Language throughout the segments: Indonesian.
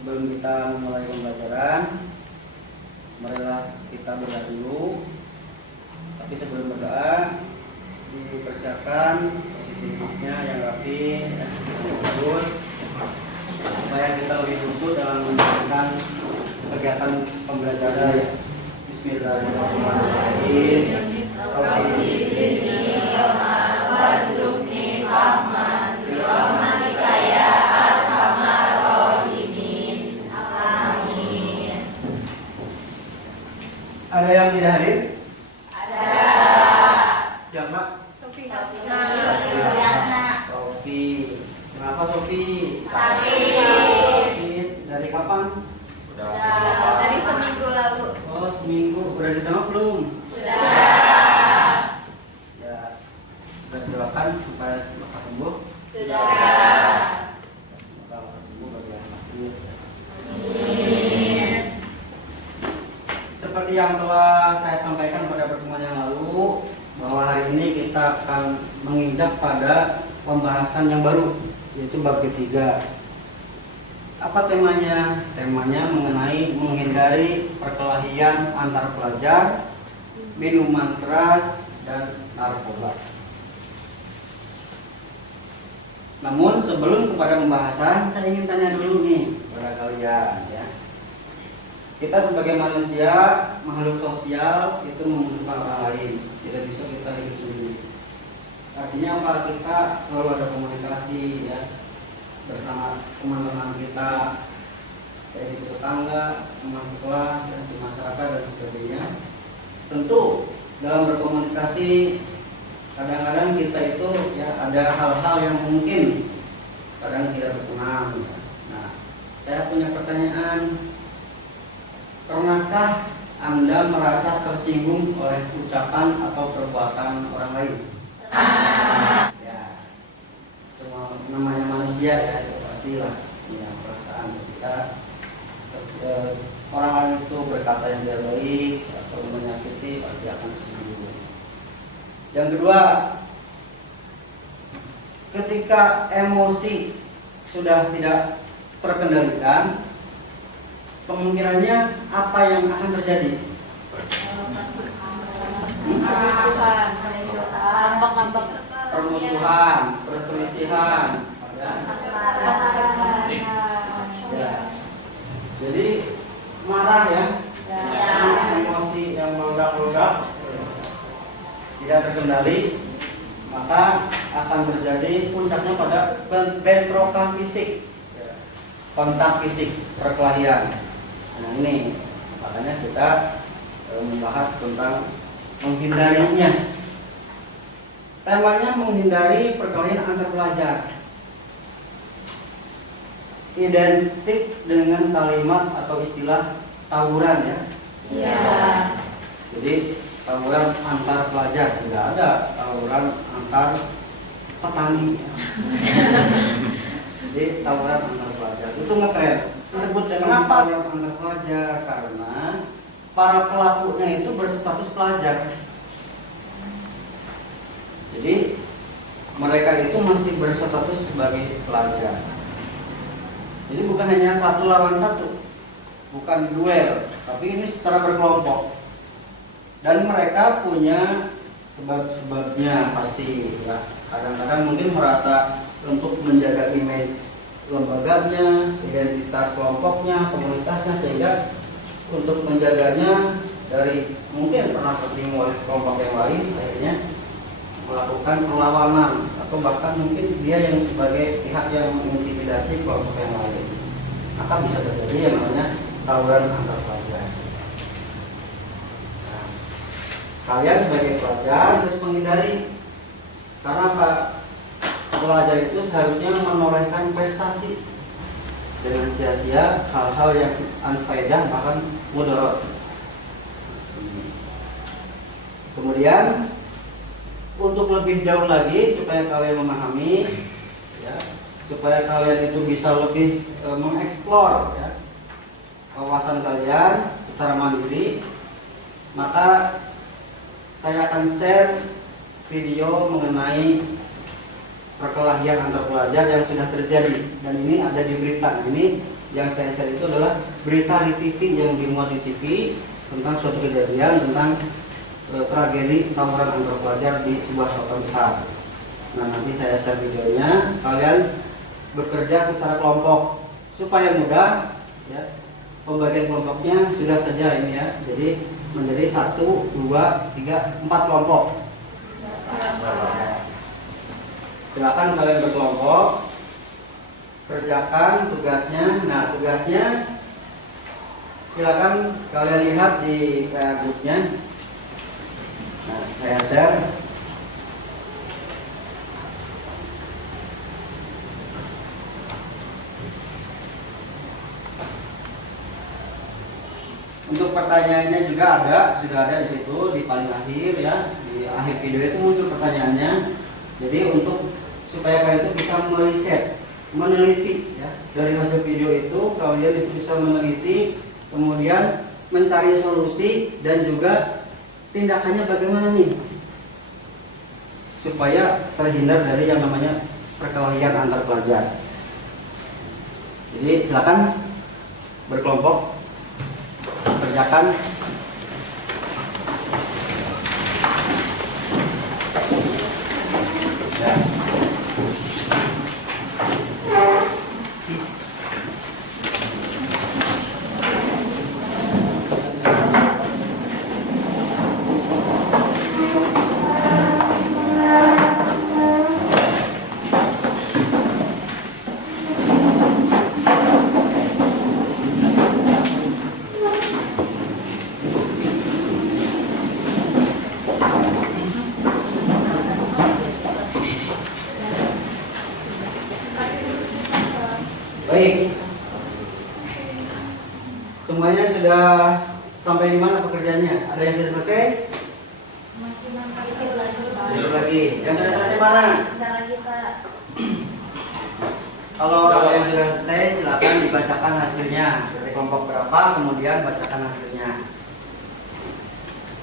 Sebelum kita memulai pembelajaran, marilah kita berdoa dulu. Tapi sebelum berdoa, dipersiapkan posisi duduknya yang rapi, yang bagus, supaya kita lebih khusyuk dalam menjalankan kegiatan pembelajaran. Bismillahirrahmanirrahim. Rabbi zidni ilman warzuqni fahman birahmatika ya arhamar rahimin. Amin. Ada yang tidak hadir? Ada. Siapa? Sofi. Sofi. Kenapa Sofi? Sakit. Dari kapan? Dari seminggu lalu. Oh, seminggu. Udah ditengok belum? Sudah. Ya. Sudah doakan supaya lekas sembuh? Sudah. Semoga lekas sembuh bagi yang sakit. Amin. Seperti yang telah saya sampaikan pada pertemuan yang lalu, bahwa hari ini kita akan menginjak pada pembahasan yang baru, yaitu bab ketiga. Apa temanya? Temanya mengenai menghindari perkelahian antar pelajar, minuman keras, dan narkoba. Namun sebelum kepada pembahasan, saya ingin tanya dulu nih kepada kalian ya. Kita sebagai manusia, makhluk sosial, itu membutuhkan orang lain. Tidak bisa kita hidup sendiri. Artinya apa? Kita selalu ada komunikasi ya bersama teman-teman kita, kayak di tetangga, teman sekelas, ya, di masyarakat dan sebagainya. Tentu dalam berkomunikasi kadang-kadang kita itu ya ada hal-hal yang mungkin kadang tidak berkenan. Nah, saya punya pertanyaan. Pernahkah Anda merasa tersinggung oleh ucapan atau perbuatan orang lain? Ya, semua namanya manusia ya, pastilah punya perasaan ketika orang lain itu berkata yang tidak baik atau menyakiti, pasti akan tersinggung. Yang kedua, ketika emosi sudah tidak terkendalikan, kemungkinannya apa yang akan terjadi? Permusuhan, perselisihan, ya. Jadi marah ya, emosi yang meledak-ledak tidak terkendali, maka akan terjadi puncaknya pada bentrokan fisik, kontak fisik, perkelahian. Nah ini makanya kita membahas tentang menghindarinya. Temanya menghindari perkelahian antar pelajar. Identik dengan kalimat atau istilah tawuran ya. Iya. Jadi tawuran antar pelajar, tidak ada tawuran antar petani. Jadi tawuran antar pelajar itu ngetren. Disebut dengan tawuran antar pelajar karena para pelakunya itu berstatus pelajar. Jadi mereka itu masih berstatus sebagai pelajar. Jadi bukan hanya satu lawan satu, bukan duel, tapi ini secara berkelompok. Dan mereka punya sebab-sebabnya pasti ya. Kadang-kadang mungkin merasa untuk menjaga image lembaganya, identitas kelompoknya, komunitasnya, sehingga untuk menjaganya dari mungkin pernah tersinggung oleh kelompok yang lain, akhirnya melakukan perlawanan atau bahkan mungkin dia yang sebagai pihak yang mengintimidasi kelompok yang lain. Maka bisa terjadi yang namanya tawuran antar pelajar. Nah, kalian sebagai pelajar harus menghindari, karena apa? Pelajar itu seharusnya menorehkan prestasi dengan sia-sia hal-hal yang unfaedah bahkan mudarat. Kemudian untuk lebih jauh lagi supaya kalian memahami ya, supaya kalian itu bisa lebih mengeksplor ya, wawasan kalian secara mandiri, maka saya akan share video mengenai perkelahian antar pelajar yang sudah terjadi, dan ini ada di berita. Ini yang saya share itu adalah berita di TV yang dimuat di TV tentang suatu kejadian tentang tragedi tawuran antar pelajar di sebuah kota besar. Nah, nanti saya share videonya, kalian bekerja secara kelompok supaya mudah ya. Pembagian kelompoknya sudah saja ini ya. Jadi menjadi 1, 2, 3, 4 kelompok. Silakan kalian berkelompok, kerjakan tugasnya. Nah, tugasnya silakan kalian lihat di grupnya. Nah, saya share. Untuk pertanyaannya juga sudah ada di situ di paling akhir ya, di akhir video itu muncul pertanyaannya. Jadi untuk supaya kalian itu bisa meriset, meneliti ya, dari hasil video itu kalian itu bisa meneliti, kemudian mencari solusi dan juga tindakannya bagaimana nih supaya terhindar dari yang namanya perkelahian antar pelajar. Jadi silakan berkelompok, kerjakan. Ya. Baik, semuanya sudah sampai di mana pekerjaannya? Ada yang sudah selesai? Masih dikit lagi, Pak. Dikit lagi. Yang sudah selesai mana? Bentar lagi, Pak. Kalau ada yang sudah selesai, silakan dibacakan hasilnya. Dari kelompok berapa, kemudian bacakan hasilnya.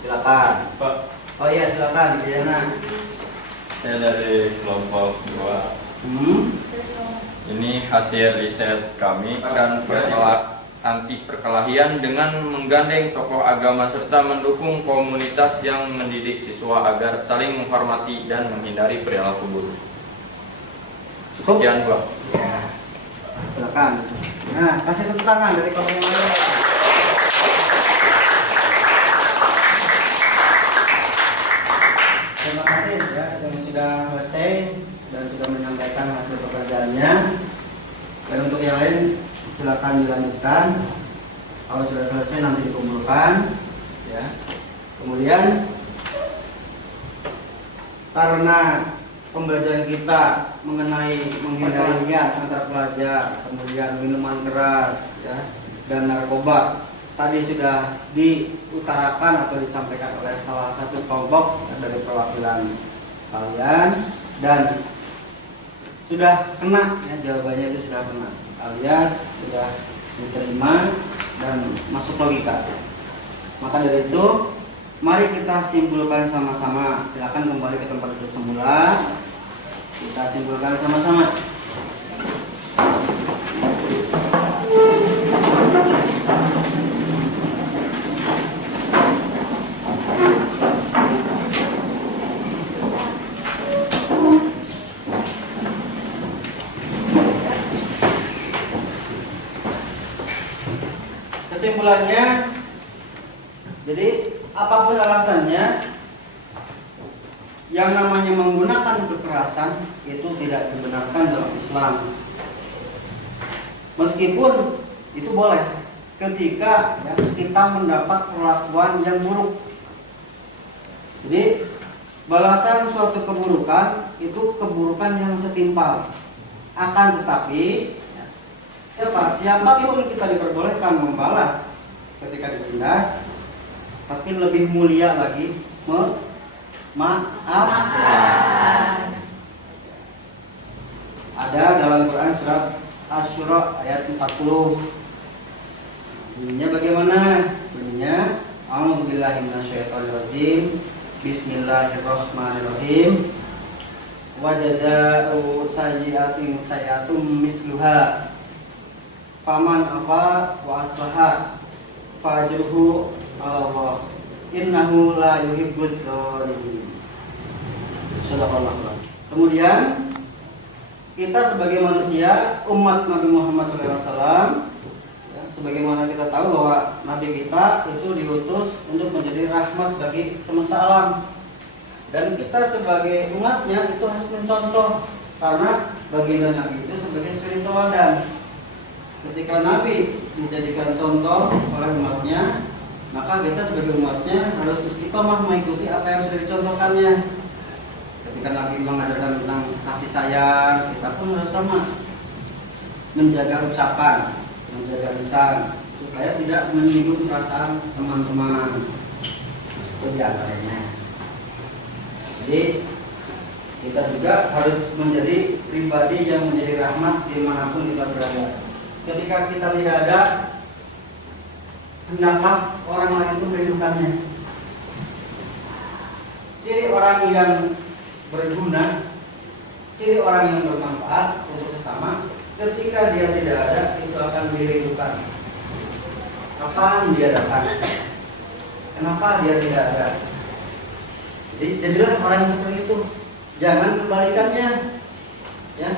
Silakan. Pak, Oh iya, silakan. Diana. saya dari kelompok 2. Ini hasil riset kami akan anti perkelahian dengan menggandeng tokoh agama serta mendukung komunitas yang mendidik siswa agar saling menghormati dan menghindari perilaku buruk. Cukup? Sekian, Pak. Ya. Silakan. Nah, kasih tepuk tangan dari kelompok yang lain. Terima kasih ya yang sudah selesai dan sudah menyampaikan hasil pekerjaannya. Dan untuk yang lain silakan dilanjutkan. Kalau sudah selesai nanti dikumpulkan ya. Kemudian karena pembelajaran kita mengenai menghindari antar pelajar, kemudian minuman keras ya, dan narkoba tadi sudah diutarakan atau disampaikan oleh salah satu kelompok dari perwakilan kalian dan sudah kena ya, jawabannya itu sudah kena alias sudah diterima dan masuk logika. Maka dari itu mari kita simpulkan sama-sama. Silakan kembali ke tempat duduk semula. Kita simpulkan sama-sama. Kesimpulannya, jadi apapun alasannya, yang namanya menggunakan kekerasan itu tidak dibenarkan dalam Islam. Meskipun itu boleh ketika ya, kita mendapat perlakuan yang buruk. Jadi balasan suatu keburukan itu keburukan yang setimpal. Akan tetapi siapapun kita diperbolehkan membalas ketika ditindas, tapi lebih mulia lagi memaafkan. Ada dalam Quran surat Asy-Syura ayat 40. Bunyinya bagaimana? Bunyinya A'udzubillahi minasyaitonirrajim. Bismillahirrahmanirrahim. Wa jazaa'u sayyi'atin sayyi'atun misluha. Faman afa wa aslaha fajruhu 'ala Allah. Innahu la yuhibbul dzalimin. Subhanallah. Kemudian kita sebagai manusia umat Nabi Muhammad SAW, ya, sebagaimana kita tahu bahwa Nabi kita itu diutus untuk menjadi rahmat bagi semesta alam, dan kita sebagai umatnya itu harus mencontoh, karena baginda Nabi itu sebagai suri teladan. Ketika Nabi dijadikan contoh oleh umatnya, maka kita sebagai umatnya harus istiqomah mengikuti apa yang sudah dicontohkannya. Ketika Nabi mengajarkan tentang kasih sayang, kita pun harus sama, menjaga ucapan, menjaga lisan, supaya tidak menyinggung perasaan teman-teman. Itu diantaranya. Jadi kita juga harus menjadi pribadi yang menjadi rahmat dimanapun kita berada. Ketika kita tidak ada, hendaklah orang lain itu merindukannya. Ciri orang yang berguna, ciri orang yang bermanfaat untuk sesama, ketika dia tidak ada, itu akan dirindukan. Kapan dia datang? Kenapa dia tidak ada? Jadi jadilah orang yang seperti itu. Jangan kebalikannya. Ya,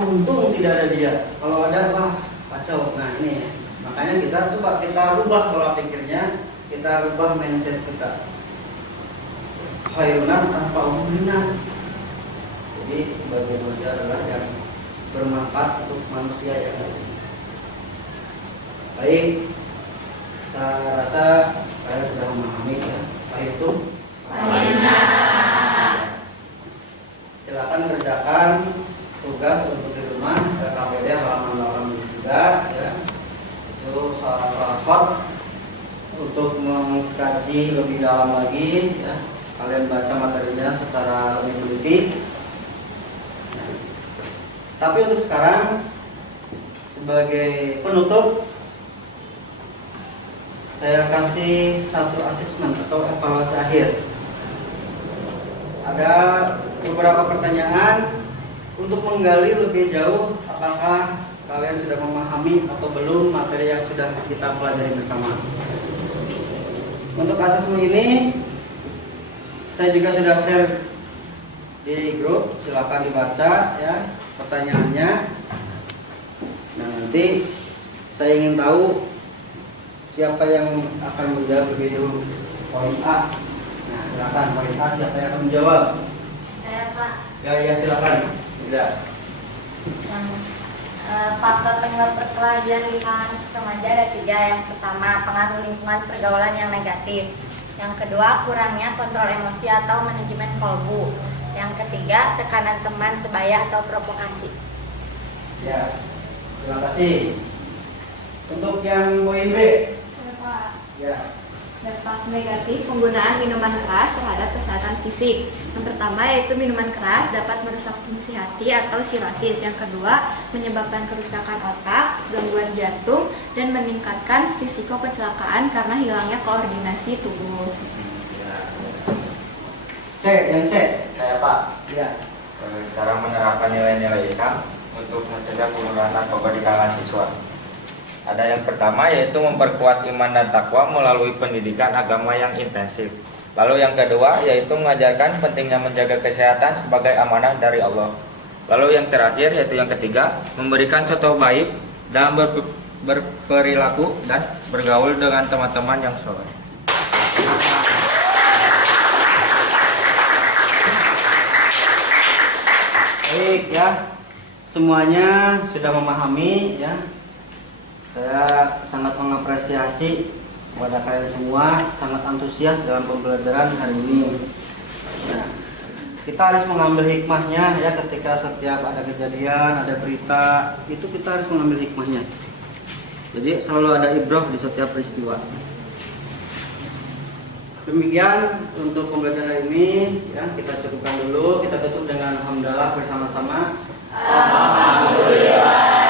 untung tidak ada dia. Kalau ada, wah kacau. Nah ini, makanya kita rubah pola pikirnya, kita rubah mindset kita. Khairunas anfa'uhum linnas. Jadi sebagai manusia adalah yang bermanfaat untuk manusia yang lain. Baik, saya rasa saya sudah memahami ya. Pak itu. Silakan kerjakan tugas untuk di rumah KKPD halaman 83 ya. Itu soal hots untuk mengkaji lebih dalam lagi ya. Kalian baca materinya secara lebih teliti. Nah, tapi untuk sekarang sebagai penutup, saya kasih satu asesmen atau evaluasi akhir. Ada beberapa pertanyaan untuk menggali lebih jauh apakah kalian sudah memahami atau belum materi yang sudah kita pelajari bersama. Untuk asesmen ini saya juga sudah share di grup, silakan dibaca ya pertanyaannya. Nah, nanti saya ingin tahu siapa yang akan menjawab lebih dulu. Poin A. Nah, silakan poin A, siapa yang akan menjawab? Saya, Pak. Ya silakan. Tidak. Faktor penyebab perkelahian di kalangan remaja ada 3. Yang pertama, pengaruh lingkungan pergaulan yang negatif. Yang kedua, kurangnya kontrol emosi atau manajemen kolbu. Yang ketiga, tekanan teman sebaya atau provokasi. Ya, terima kasih. Untuk yang poin B. Pak. Ya. Dampak negatif penggunaan minuman keras terhadap kesehatan fisik. Yang pertama yaitu minuman keras dapat merusak fungsi hati atau sirosis. Yang kedua, menyebabkan kerusakan otak, gangguan jantung, dan meningkatkan risiko kecelakaan karena hilangnya koordinasi tubuh. Yang C. Saya Pak, Ya. cara menerapkan nilai-nilai Islam untuk mencegah penggunaan narkoba di kalangan siswa. Ada yang pertama yaitu memperkuat iman dan takwa melalui pendidikan agama yang intensif. Lalu yang kedua yaitu mengajarkan pentingnya menjaga kesehatan sebagai amanah dari Allah. Lalu yang terakhir yaitu yang ketiga, memberikan contoh baik dalam berperilaku dan bergaul dengan teman-teman yang soleh. Baik ya, semuanya sudah memahami ya. Saya sangat mengapresiasi kepada kalian semua, sangat antusias dalam pembelajaran hari ini. Nah, kita harus mengambil hikmahnya ya, ketika setiap ada kejadian, ada berita, itu kita harus mengambil hikmahnya. Jadi selalu ada ibrah di setiap peristiwa. Demikian untuk pembelajaran ini ya, kita cukupkan dulu, kita tutup dengan alhamdulillah bersama-sama. Alhamdulillah.